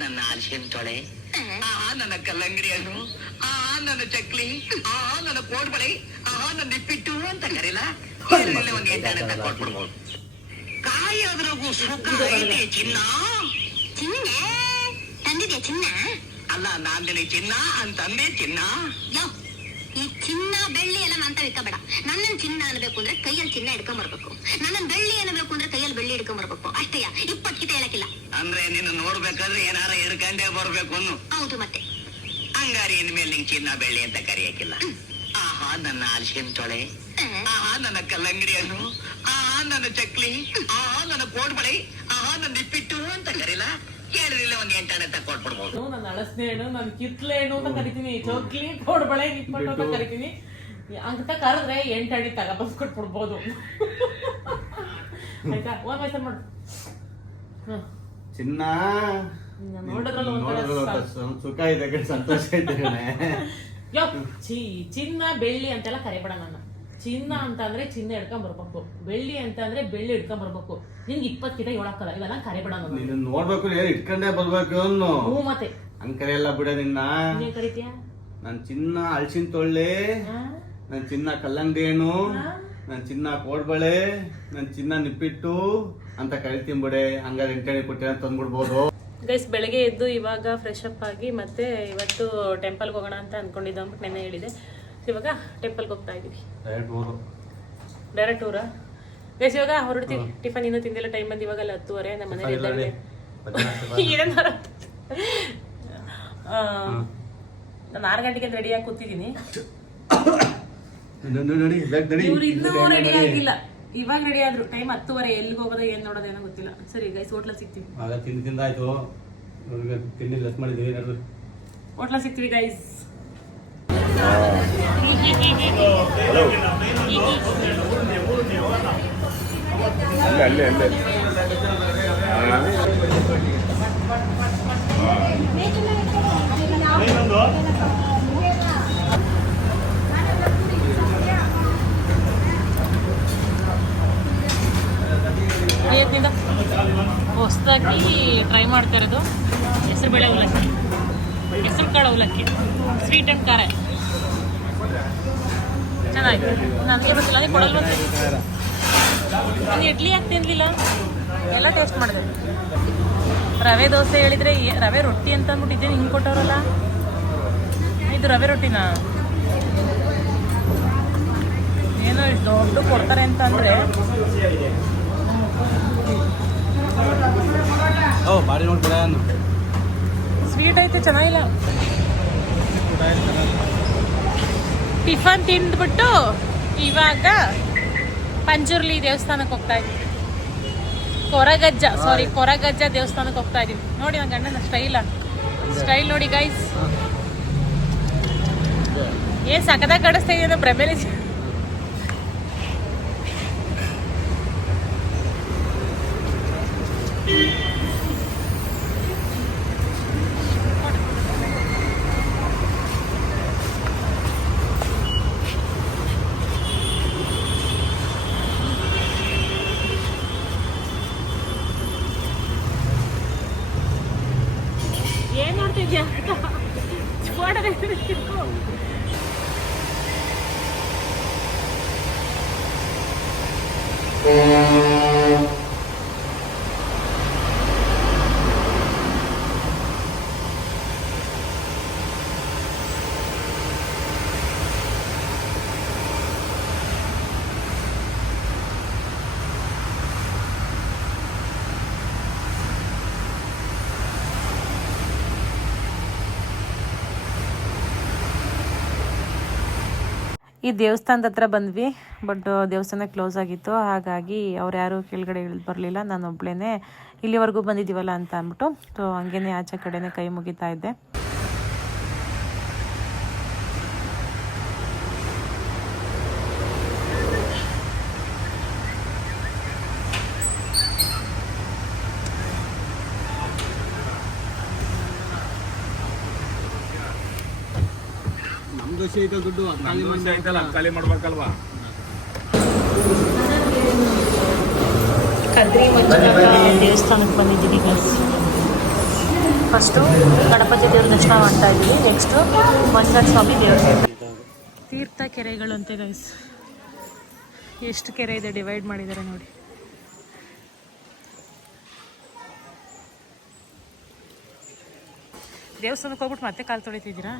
ನನ್ನ ಹಲಸಿನ ತೊಳೆ, ನನ್ನ ಕಲ್ಲಂಗಡಿ ಹಣ್ಣು, ನನ್ನ ಚಕ್ಲಿ, ನನ್ನ ಕೋಡ್ಬಳೆ, ನನ್ನ ನಿಪ್ಪಿಟ್ಟು ಅಂತ ಕರೀಲ ಒಂದ್ 8 ಹಣ್ಣು ಕೊಟ್ಬಿಡ್ಬೋದು. ಕಾಯೋದ್ರಾಗೂ ಸುಖ ಐತೆ ಚಿನ್ನ. ಚಿನ್ನ ತಂದಿದ್ಯಾ ಚಿನ್ನ? ಅಲ್ಲ, ನಾನ್ ನಿನಗೆ ಚಿನ್ನ ಅಂತಂದೆ. ಚಿನ್ನ ಈ ಚಿನ್ನ ಬೆಳ್ಳಿ ಎಲ್ಲ ಅಂತ ಇಟ್ಕೋಬೇಡ. ನನ್ನನ್ ಚಿನ್ನ ಅನ್ಬೇಕು ಅಂದ್ರೆ ಕೈಯಲ್ಲಿ ಚಿನ್ನ ಹಿಡ್ಕೊಂಡ್ ಬರ್ಬೇಕು, ನನ್ನನ್ ಬೆಳ್ಳಿ ಅನ್ಬೇಕು ಅಂದ್ರೆ ಕೈಯಲ್ಲಿ ಬೆಳ್ಳಿ ಹಿಡ್ಕೊಂಡ್ ಬರ್ಬೇಕು. ಅಷ್ಟೇಯ, 20 ಕಿತ ಹೇಳಕ್ಕಿಲ್ಲ. ಅಂದ್ರೆ ನಿನ್ನ ನೋಡ್ಬೇಕಾದ್ರೆ ಏನಾರ ಹಿಡ್ಕೊಂಡೇ ಬರ್ಬೇಕು ಅನ್ನು. ಹೌದು, ಮತ್ತೆ ಹಂಗಾರಿ ಇನ್ಮೇಲೆ ನಿಂಗೆ ಚಿನ್ನ ಬೆಳ್ಳಿ ಅಂತ ಕರೆಯಕ್ಕಿಲ್ಲ. ನನ್ನ ಹಲಸಿನ ತೊಳೆ, ನನ್ನ ಕಲ್ಲಂಗಡಿ ಹಣ್ಣು, ನನ್ನ ಚಕ್ಲಿ, ನನ್ನ ಕೋಡ್ಬಳೆ, ನನ್ನ ನಿಪ್ಪಿಟ್ಟು ಅಂತ ಕರೀಲ ಒಂದ್ 8 ಹಣ್ಣು ಕೊಟ್ಬಿಡ್ಬೋದು. ನನ್ನ ಹಳಸನೆ ಹಣ್ಣು, ನನ್ನ ಕಿತ್ಲೆ ಹಣ್ಣು ಅಂತ ಕರಿತೀನಿ, ಚಕ್ಲಿ, ಕೋಡ್ಬಳೆ, ನಿಪ್ಪಟ್ಟು ಅಂತ ಕರಿತೀನಿ. ಅಂತ ಕರೆದ್ರೆ 8 ಹಣ್ಣು ತಗೊಂಡ್ ಕೊಟ್ಬಿಡ್ಬೋದು. ಆಯ್ತಾ? ಒಂದ್ ವಯಸ್ಸಲ್ಲಿ ಮಾಡು. ಚಿನ್ನ ನೋಡಿದ್ರಲ್ಲ ಸುಖ ಇದೆ, ಸಂತೋಷ ಇದೆ. ಚಿನ್ನ ಬೆಳ್ಳಿ ಅಂತೆಲ್ಲ ಕರಿಬೇಡ. ನನ್ನ ಚಿನ್ನ ಅಂತ ಅಂದ್ರೆ ಚಿನ್ನ ಹಿಡ್ಕೊಂಡ್ ಬರ್ಬೇಕು, ಬೆಳ್ಳಿ ಅಂತ ಅಂದ್ರೆ ಬೆಳ್ಳಿ ಹಿಡ್ಕೊಂಡ್ ಬರ್ಬೇಕು. ನಿನ್ಗೆ 20 ಕಿತ ಹೇಳಕ್ಕಲ್ಲ, ಇವೆಲ್ಲ ಕರಿಬೇಡ. ನೋಡ್ಬೇಕು, ಇಟ್ಕೊಂಡೇ ಬರ್ಬೇಕು ಅನ್ನು. ಮತ್ತೆ ಹಂಗ್ ಕರೆಯಲ್ಲ ಬಿಡ ನಿನ್ನ. ಕರಿತೀಯ? ನನ್ ಚಿನ್ನ ಹಲಸಿನ ತೊಳ್ಳೆ, ನನ್ ಚಿನ್ನ ಕಲ್ಲಂಗಡಿ ಹಣ್ಣು, ನನ್ ಚಿನ್ನ ಕೋಡ್ಬಳೆ, ನನ್ ಚಿನ್ನ ನಿಪ್ಪಿಟ್ಟು ಅಂತ ಕರಿತೀನಿ ಬಿಡೆ. ಹಂಗಾರೆ 8 ಹಣ್ಣು ಕೊಟ್ಟೆ ಅಂತ ತಂದ್ಬಿಡ್ಬೋದು. ಗೈಸ್, ಬೆಳಗ್ಗೆ ಎದ್ದು ಇವಾಗ ಫ್ರೆಶ್ ಅಪ್ ಆಗಿ ಮತ್ತೆ ಇವತ್ತು ಟೆಂಪಲ್ಗೆ ಹೋಗೋಣ ಅಂತ ಅನ್ಕೊಂಡಿದ್ದೆ, ಅಂದ್ಬಿಟ್ಟು ನೆನ್ನೆ ಹೇಳಿದೆ. ಇವಾಗ ಟೆಂಪಲ್ಗೆ ಹೋಗ್ತಾ ಇದೀವಿ. ಡೈರೆಕ್ಟ್ ಊರ ಗೈಸ್. ಇವಾಗ ಹೊರಡ್ತೀವಿ. ಟಿಫನ್ ಇನ್ನೂ ತಿಂದಿಲ್ಲ, ಟೈಮ್ ಬಂದು ಇವಾಗಲ್ಲ 10:30. ನಮ್ಮ ಮನೇಲಿ ನಾನು 6 ಗಂಟೆಗೆ ರೆಡಿಯಾಗಿ ಕೂತಿದ್ದೀನಿ. ಇವ್ರು ಇನ್ನೂ ರೆಡಿ ಆಗಿಲ್ಲ, ಇವಾಗ ರೆಡಿ ಆದ್ರು. ಟೈಮ್ 10:30. ಎಲ್ಲಿಗೆ ಹೋಗೋದ ಏನ್ ನೋಡೋದೇನೋ ಗೊತ್ತಿಲ್ಲ. ಸರಿ ಗೈಸ್, ಹೋಟ್ಲ ಸಿಗ್ತೀವಿ. ತಿಂದಾಯ್ತು, ತಿಂಡಿ ಲೆಸ್ ಮಾಡಿದ್ವಿ. ಹೋಟ್ಲ ಸಿಗ್ತೀವಿ ಗೈಸ್. ಅಲ್ಲೇ ಹೊಸದಾಗಿ ಟ್ರೈ ಮಾಡ್ತಾ ಇರೋದು ಹೆಸರು ಬೇಳೆ ಅವಲಕ್ಕಿ, ಹೆಸರು ಕಾಳು ಅವಲಕ್ಕಿ, ಸ್ವೀಟ್ ಅಂಡ್ ಖಾರ. ಚೆನ್ನಾಗಿದೆ. ನನಗೆ ಗೊತ್ತಿಲ್ಲ, ಅದೇ ಕೊಡಲ್ವ? ನಾನು ಇಡ್ಲಿ ಯಾಕೆ ತಿನ್ನಲಿಲ್ಲ? ಎಲ್ಲ ಟೇಸ್ಟ್ ಮಾಡಿದೆ. ರವೆ ದೋಸೆ ಹೇಳಿದರೆ ರವೆ ರೊಟ್ಟಿ ಅಂತ ಅಂದ್ಬಿಟ್ಟಿದ್ದೇನೆ, ಹಿಂಗೆ ಕೊಟ್ಟವರಲ್ಲ. ಇದು ರವೆ ರೊಟ್ಟಿನಾ? ಏನೋ ಇಷ್ಟು ದೊಡ್ಡ ಕೊಡ್ತಾರೆ ಅಂತ ಅಂದರೆ ಸ್ವೀಟ್ ಐತೆ, ಚೆನ್ನಾಗಿಲ್ಲ. ಟಿಫನ್ ತಿಂದ್ಬಿಟ್ಟು ಇವಾಗ ಪಂಜುರ್ಲಿ ದೇವಸ್ಥಾನಕ್ಕೆ ಹೋಗ್ತಾ ಇದ್ದೀವಿ. ಕೊರಗಜ್ಜ ದೇವಸ್ಥಾನಕ್ಕೆ ಹೋಗ್ತಾ ಇದೀವಿ. ನೋಡಿ ನನ್ನ ಗಂಡನ ಸ್ಟೈಲ್ ನೋಡಿ ಗೈಸ್. ಏನ್ ಸಕದಾಗ ಕಾಣಿಸ್ತಾ ಇದೆಯೋ ಭ್ರಮೇಲಿ. ಏನ್ ನೋಡ್ತಿದ್ಯಾ? ಈ ದೇವಸ್ಥಾನದ ಹತ್ರ ಬಂದ್ವಿ, ಬಟ್ ದೇವಸ್ಥಾನ ಕ್ಲೋಸ್ ಆಗಿತ್ತು. ಹಾಗಾಗಿ ಅವ್ರು ಯಾರು ಕೆಳಗಡೆ ಇಳಿದು ಬರಲಿಲ್ಲ. ನಾನು ಒಬ್ಳೇನೆ ಇಲ್ಲಿವರೆಗೂ ಬಂದಿದ್ದೀವಲ್ಲ ಅಂತ ಅಂದ್ಬಿಟ್ಟು ಸೊ ಹಂಗೇನೆ ಆಚೆ ಕಡೆನೇ ಕೈ ಮುಗಿತಾ ಇದ್ದೆ. ದುಡ್ಡು ಖಾಲಿ ಮಾಡ್ಬೇಕಲ್ವಾ? ಕದ್ರಿ ಮಂಜುನಾಥ ದೇವಸ್ಥಾನಕ್ಕೆ ಬಂದಿದ್ದೀವಿ. ಫಸ್ಟು ಗಣಪತಿ ದೇವ್ರ ದರ್ಶನ ಮಾಡ್ತಾ ಇದ್ದೀವಿ. ನೆಕ್ಸ್ಟು ಮಂಜುನಾಥ ಸ್ವಾಮಿ ದೇವ್ರ ತೀರ್ಥ ಕೆರೆಗಳು ಅಂತೆ ಗೈಸ್. ಎಷ್ಟು ಕೆರೆ ಇದೆ ಡಿವೈಡ್ ಮಾಡಿದ್ದಾರೆ ನೋಡಿ. ದೇವಸ್ಥಾನಕ್ಕೆ ಹೋಗ್ಬಿಟ್ಟು ಮತ್ತೆ ಕಾಲು ತೊಳಿತಿದ್ದೀರಾ?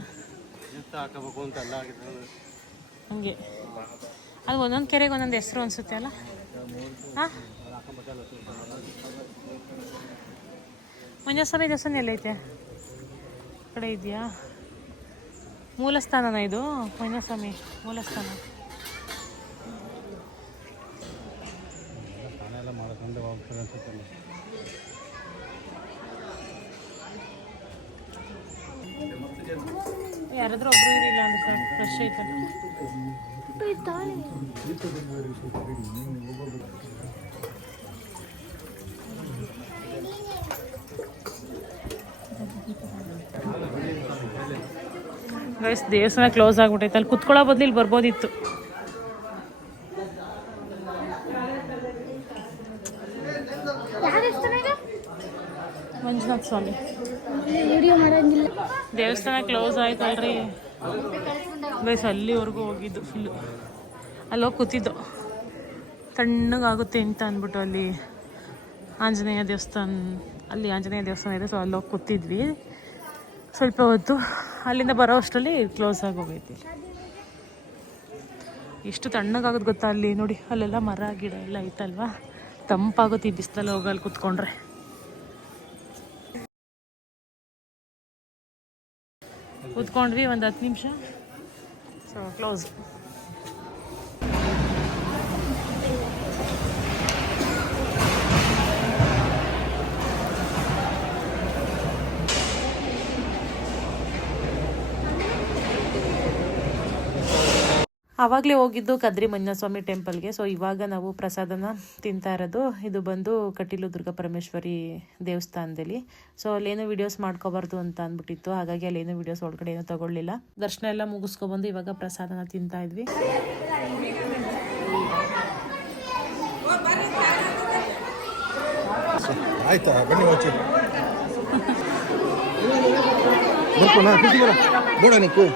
ಹಂಗೆ ಅದು ಒಂದೊಂದು ಕೆರೆಗೆ ಒಂದೊಂದು ಹೆಸರು ಅನಿಸುತ್ತೆ ಅಲ್ಲ. ಹಾಂ, ಮಂಜಸ್ವಾಮಿ ದೇವಸ್ಥಾನ ಎಲ್ಲೈತೆ? ಕಡೆ ಇದೆಯಾ? ಮೂಲಸ್ಥಾನನ ಇದು? ಮಂಜಸ್ವಾಮಿ ಮೂಲಸ್ಥಾನ. ಯಾರಾದ್ರೂ ಒಬ್ರು ಇರಲಿಲ್ಲ ಅಂದ್ರೆ ಸರ್ ಫ್ರೆಶ್ ಐತಲ್ಲ. ಗೈಸ್ ದೇವಸ್ಥಾನ ಕ್ಲೋಸ್ ಆಗ್ಬಿಟ್ಟೈತೆ. ಅಲ್ಲಿ ಕುತ್ಕೊಳ್ಳೋ ಬದಲು ಇಲ್ಲಿ ಬರ್ಬೋದಿತ್ತು. ಮಂಜುನಾಥ ಸ್ವಾಮಿ ದೇವಸ್ಥಾನ ಕ್ಲೋಸ್ ಆಯ್ತಲ್ರಿ ಗೈಸ್. ಅಲ್ಲಿವರೆಗೂ ಹೋಗಿದ್ದು ಫುಲ್ಲು. ಅಲ್ಲಿ ಹೋಗಿ ಕೂತಿದ್ದು ತಣ್ಣಗಾಗುತ್ತೆ ಅಂತ ಅಂದ್ಬಿಟ್ಟು. ಅಲ್ಲಿ ಆಂಜನೇಯ ದೇವಸ್ಥಾನ ಇದೆ. ಸೊ ಅಲ್ಲಿ ಹೋಗಿ ಕೂತಿದ್ವಿ ಸ್ವಲ್ಪ ಹೊತ್ತು. ಅಲ್ಲಿಂದ ಬರೋ ಅಷ್ಟರಲ್ಲಿ ಕ್ಲೋಸ್ ಆಗಿ ಹೋಗೈತಿ. ಎಷ್ಟು ತಣ್ಣಗಾಗೋದು ಗೊತ್ತಾ ಅಲ್ಲಿ ನೋಡಿ. ಅಲ್ಲೆಲ್ಲ ಮರ ಗಿಡ ಎಲ್ಲ ಐತಲ್ವಾ, ತಂಪಾಗುತ್ತೆ ಈ ಬಿಸಿಲಲ್ಲಿ ಹೋಗಿ ಅಲ್ಲಿ ಕೂತ್ಕೊಂಡ್ರೆ. ಕೂತ್ಕೊಂಡ್ವಿ ಒಂದು 10 ನಿಮಿಷ. So close. ಆವಾಗಲೇ ಹೋಗಿದ್ದು ಕದ್ರಿ ಮಂಜುನಾಥಸ್ವಾಮಿ ಟೆಂಪಲ್ಗೆ. ಸೊ ಇವಾಗ ನಾವು ಪ್ರಸಾದನ ತಿಂತಾ ಇರೋದು. ಇದು ಬಂದು ಕಟೀಲು ದುರ್ಗಾ ಪರಮೇಶ್ವರಿ ದೇವಸ್ಥಾನದಲ್ಲಿ. ಸೊ ಅಲ್ಲೇನು ವೀಡಿಯೋಸ್ ಮಾಡ್ಕೋಬಾರ್ದು ಅಂತ ಅಂದ್ಬಿಟ್ಟಿತ್ತು, ಹಾಗಾಗಿ ಅಲ್ಲೇನು ವೀಡಿಯೋಸ್ ಒಳಗಡೆ ಏನೂ ತಗೊಳ್ಳಿಲ್ಲ. ದರ್ಶನ ಎಲ್ಲ ಮುಗಿಸ್ಕೊಬಂದು ಇವಾಗ ಪ್ರಸಾದನ ತಿಂತಾ ಇದ್ವಿ. ಆಯ್ತಾ ಬನ್ನಿ ವಾಚಿ ಬೋಡ ನಿಕ್ಕು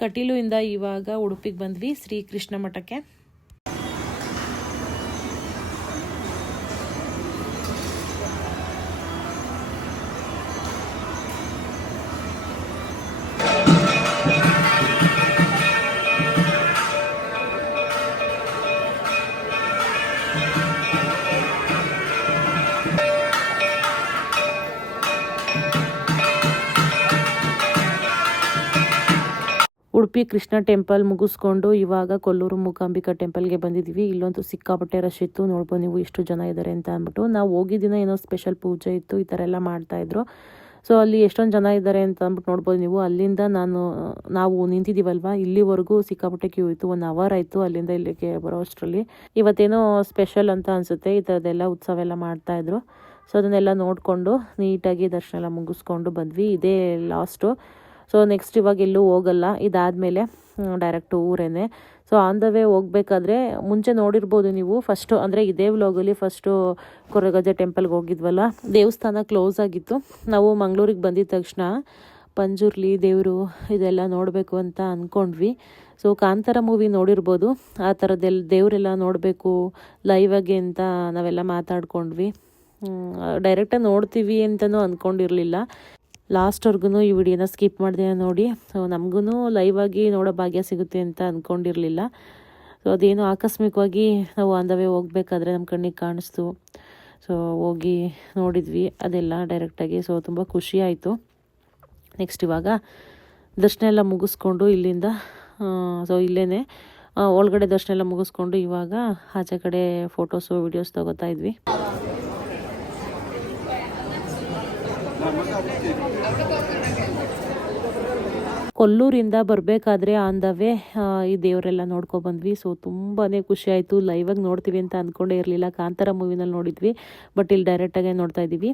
ಕಟೀಲು ಇಂದ ಇವಾಗ ಉಡುಪಿಗೆ ಬಂದ್ವಿ, ಶ್ರೀಕೃಷ್ಣ ಮಠಕ್ಕೆ. ಉಡುಪಿ ಕೃಷ್ಣ ಟೆಂಪಲ್ ಮುಗಿಸ್ಕೊಂಡು ಇವಾಗ ಕೊಲ್ಲೂರು ಮೂಕಾಂಬಿಕಾ ಟೆಂಪಲ್ಗೆ ಬಂದಿದ್ದೀವಿ. ಇಲ್ಲಂತೂ ಸಿಕ್ಕಾಪಟ್ಟೆ ರಶ್ ಇತ್ತು. ನೋಡ್ಬೋದು ನೀವು ಎಷ್ಟು ಜನ ಇದ್ದಾರೆ ಅಂತ ಅಂದ್ಬಿಟ್ಟು. ನಾವು ಹೋಗಿದ್ದಿನ ಏನೋ ಸ್ಪೆಷಲ್ ಪೂಜೆ ಇತ್ತು, ಈ ಥರ ಎಲ್ಲ ಮಾಡ್ತಾಯಿದ್ರು. ಸೊ ಅಲ್ಲಿ ಎಷ್ಟೊಂದು ಜನ ಇದ್ದಾರೆ ಅಂತ ಅಂದ್ಬಿಟ್ಟು ನೋಡ್ಬೋದು ನೀವು. ಅಲ್ಲಿಂದ ನಾವು ನಿಂತಿದ್ದೀವಲ್ವ, ಇಲ್ಲಿವರೆಗೂ ಸಿಕ್ಕಾಪಟ್ಟೆ ಕ್ಯೂ ಇತ್ತು. 1 ಅವರ್ ಆಯಿತು ಅಲ್ಲಿಂದ ಇಲ್ಲಿಗೆ ಬರೋ ಅಷ್ಟರಲ್ಲಿ. ಇವತ್ತೇನೋ ಸ್ಪೆಷಲ್ ಅಂತ ಅನಿಸುತ್ತೆ, ಈ ಥರದ್ದೆಲ್ಲ ಉತ್ಸವ ಎಲ್ಲ ಮಾಡ್ತಾಯಿದ್ರು. ಸೊ ಅದನ್ನೆಲ್ಲ ನೋಡಿಕೊಂಡು ನೀಟಾಗಿ ದರ್ಶನ ಎಲ್ಲ ಮುಗಿಸ್ಕೊಂಡು ಬಂದ್ವಿ. ಇದೇ ಲಾಸ್ಟು. ಸೊ ನೆಕ್ಸ್ಟ್ ಇವಾಗ ಎಲ್ಲೂ ಹೋಗಲ್ಲ, ಇದಾದಮೇಲೆ ಡೈರೆಕ್ಟ್ ಊರೇನೆ. ಸೊ ಆನ್ ದ ವೇ ಹೋಗ್ಬೇಕಾದ್ರೆ ಮುಂಚೆ ನೋಡಿರ್ಬೋದು ನೀವು, ಫಸ್ಟು ಅಂದರೆ ಇದೇ ವ್ಲಾಗಲ್ಲಿ ಫಸ್ಟು ಕೊರಗಜ್ಜೆ ಟೆಂಪಲ್ಗೆ ಹೋಗಿದ್ವಲ್ಲ, ದೇವಸ್ಥಾನ ಕ್ಲೋಸ್ ಆಗಿತ್ತು. ನಾವು ಮಂಗಳೂರಿಗೆ ಬಂದಿದ್ದ ತಕ್ಷಣ ಪಂಜುರ್ಲಿ ದೇವರು ಇದೆಲ್ಲ ನೋಡಬೇಕು ಅಂತ ಅಂದ್ಕೊಂಡ್ವಿ. ಸೊ ಕಾಂತಾರ ಮೂವಿ ನೋಡಿರ್ಬೋದು, ಆ ಥರದ್ದೆಲ್ಲ ದೇವರೆಲ್ಲ ನೋಡಬೇಕು ಲೈವಾಗಿ ಅಂತ ನಾವೆಲ್ಲ ಮಾತಾಡ್ಕೊಂಡ್ವಿ. ಡೈರೆಕ್ಟಾಗಿ ನೋಡ್ತೀವಿ ಅಂತಲೂ ಅಂದ್ಕೊಂಡಿರಲಿಲ್ಲ. ಲಾಸ್ಟ್ವರೆಗೂ ಈ ವಿಡಿಯೋನ ಸ್ಕಿಪ್ ಮಾಡಿದೆ ನೋಡಿ. ಸೊ ನಮಗೂ ಲೈವಾಗಿ ನೋಡೋ ಭಾಗ್ಯ ಸಿಗುತ್ತೆ ಅಂತ ಅಂದ್ಕೊಂಡಿರಲಿಲ್ಲ. ಸೊ ಅದೇನು ಆಕಸ್ಮಿಕವಾಗಿ ನಾವು ಆನ್ ದ ವೇ ಹೋಗ್ಬೇಕಾದ್ರೆ ನಮ್ಮ ಕಣ್ಣಿಗೆ ಕಾಣಿಸ್ತು. ಸೊ ಹೋಗಿ ನೋಡಿದ್ವಿ ಅದೆಲ್ಲ ಡೈರೆಕ್ಟಾಗಿ. ಸೊ ತುಂಬ ಖುಷಿ ಆಯಿತು. ನೆಕ್ಸ್ಟ್ ಇವಾಗ ದರ್ಶನ ಎಲ್ಲ ಮುಗಿಸ್ಕೊಂಡು ಇಲ್ಲಿಂದ ಸೊ ಇಲ್ಲೇ ಒಳಗಡೆ ದರ್ಶನ ಎಲ್ಲ ಮುಗಿಸ್ಕೊಂಡು ಇವಾಗ ಆಚೆ ಕಡೆ ಫೋಟೋಸು ವಿಡಿಯೋಸ್ ತಗೋತಾ ಇದ್ವಿ. ಕೊಲ್ಲೂರಿಂದ ಬರಬೇಕಾದ್ರೆ ಆನ್ ದ ವೇ ಈ ದೇವರೆಲ್ಲ ನೋಡ್ಕೊಬಂದ್ವಿ. ಸೊ ತುಂಬಾ ಖುಷಿ ಆಯಿತು. ಲೈವಾಗಿ ನೋಡ್ತೀವಿ ಅಂತ ಅಂದ್ಕೊಂಡೇ ಇರಲಿಲ್ಲ. ಕಾಂತಾರ ಮೂವಿನಲ್ಲಿ ನೋಡಿದ್ವಿ, ಬಟ್ ಇಲ್ಲಿ ಡೈರೆಕ್ಟಾಗೆ ನೋಡ್ತಾ ಇದ್ದೀವಿ.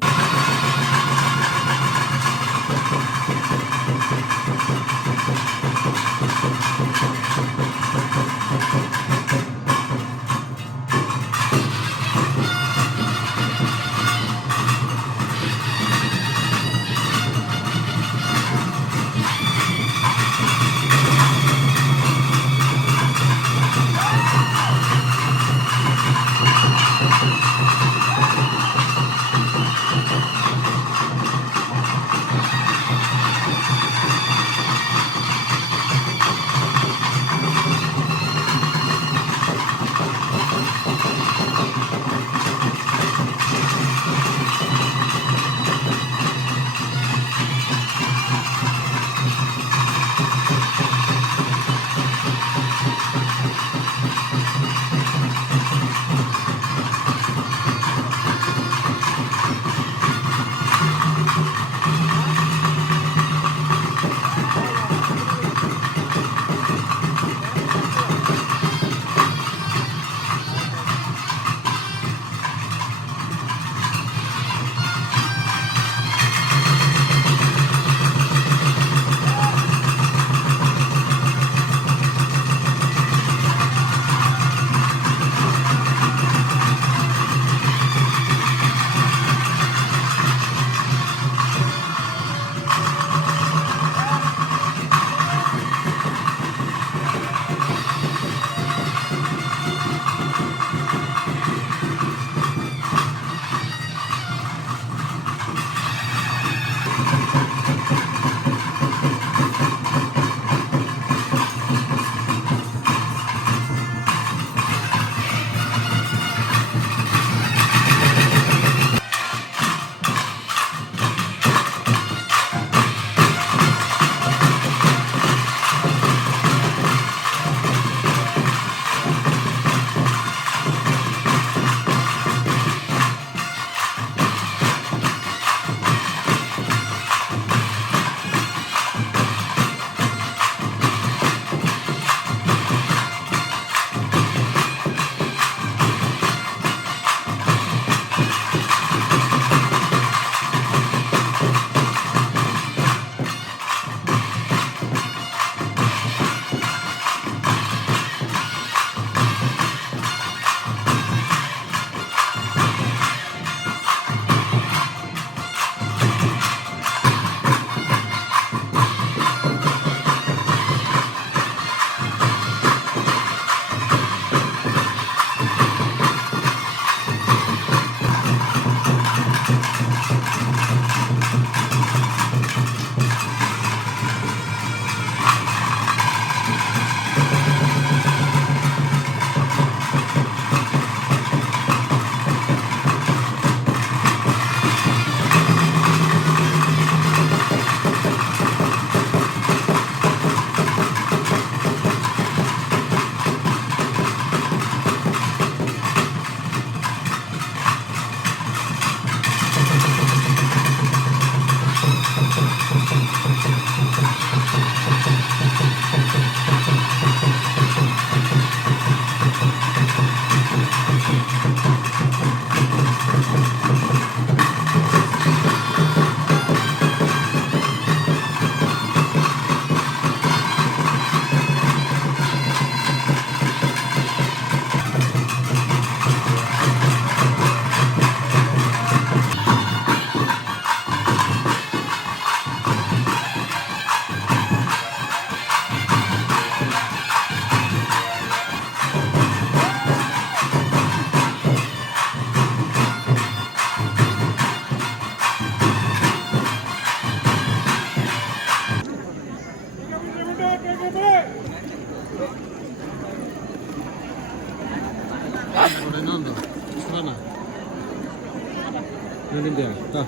ನಿಂದೆ ತಾ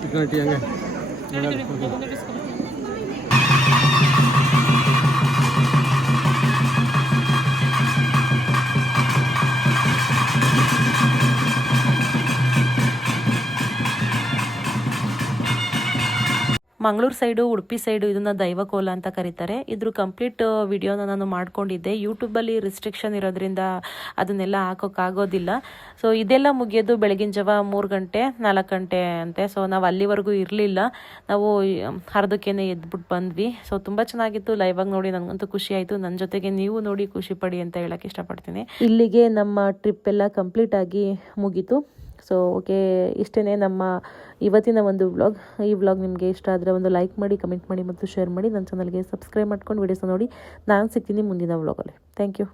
ಚಿಕನ್ ಟೀ ಹಂಗೆ ಮಂಗಳೂರು ಸೈಡು ಉಡುಪಿ ಸೈಡು ಇದನ್ನು ದೈವಕೋಲ ಅಂತ ಕರೀತಾರೆ. ಇದ್ರ ಕಂಪ್ಲೀಟ್ ವಿಡಿಯೋನ ನಾನು ಮಾಡ್ಕೊಂಡಿದ್ದೆ. ಯೂಟ್ಯೂಬಲ್ಲಿ ರಿಸ್ಟ್ರಿಕ್ಷನ್ ಇರೋದ್ರಿಂದ ಅದನ್ನೆಲ್ಲ ಹಾಕೋಕ್ಕಾಗೋದಿಲ್ಲ. ಸೊ ಇದೆಲ್ಲ ಮುಗಿಯೋದು ಬೆಳಗಿನ ಜಾವ 3 ಗಂಟೆ 4 ಗಂಟೆ ಅಂತೆ. ಸೊ ನಾವು ಅಲ್ಲಿವರೆಗೂ ಇರಲಿಲ್ಲ, ನಾವು ಅರ್ಧಕ್ಕೇನೆ ಎದ್ಬಿಟ್ಟು ಬಂದ್ವಿ. ಸೊ ತುಂಬ ಚೆನ್ನಾಗಿತ್ತು. ಲೈವಾಗಿ ನೋಡಿ ನನಗಂತೂ ಖುಷಿ ಆಯಿತು. ನನ್ನ ಜೊತೆಗೆ ನೀವು ನೋಡಿ ಖುಷಿ ಪಡಿ ಅಂತ ಹೇಳಕ್ಕೆ ಇಷ್ಟಪಡ್ತೀನಿ. ಇಲ್ಲಿಗೆ ನಮ್ಮ ಟ್ರಿಪ್ ಎಲ್ಲ ಕಂಪ್ಲೀಟ್ ಆಗಿ ಮುಗೀತು. ಸೊ ಓಕೆ, ಇಷ್ಟೇ ನಮ್ಮ ಇವತ್ತಿನ ಒಂದು ವ್ಲಾಗ್. ಈ ವ್ಲಾಗ್ ನಿಮಗೆ ಇಷ್ಟ ಆದರೆ ಒಂದು ಲೈಕ್ ಮಾಡಿ, ಕಮೆಂಟ್ ಮಾಡಿ ಮತ್ತು ಶೇರ್ ಮಾಡಿ. ನನ್ನ ಚಾನಲ್ಗೆ ಸಬ್ಸ್ಕ್ರೈಬ್ ಮಾಡ್ಕೊಂಡು ವಿಡಿಯೋಸ್ನ ನೋಡಿ. ನಾನು ಸಿಗ್ತೀನಿ ಮುಂದಿನ ವ್ಲಾಗಲ್ಲಿ. Thank you.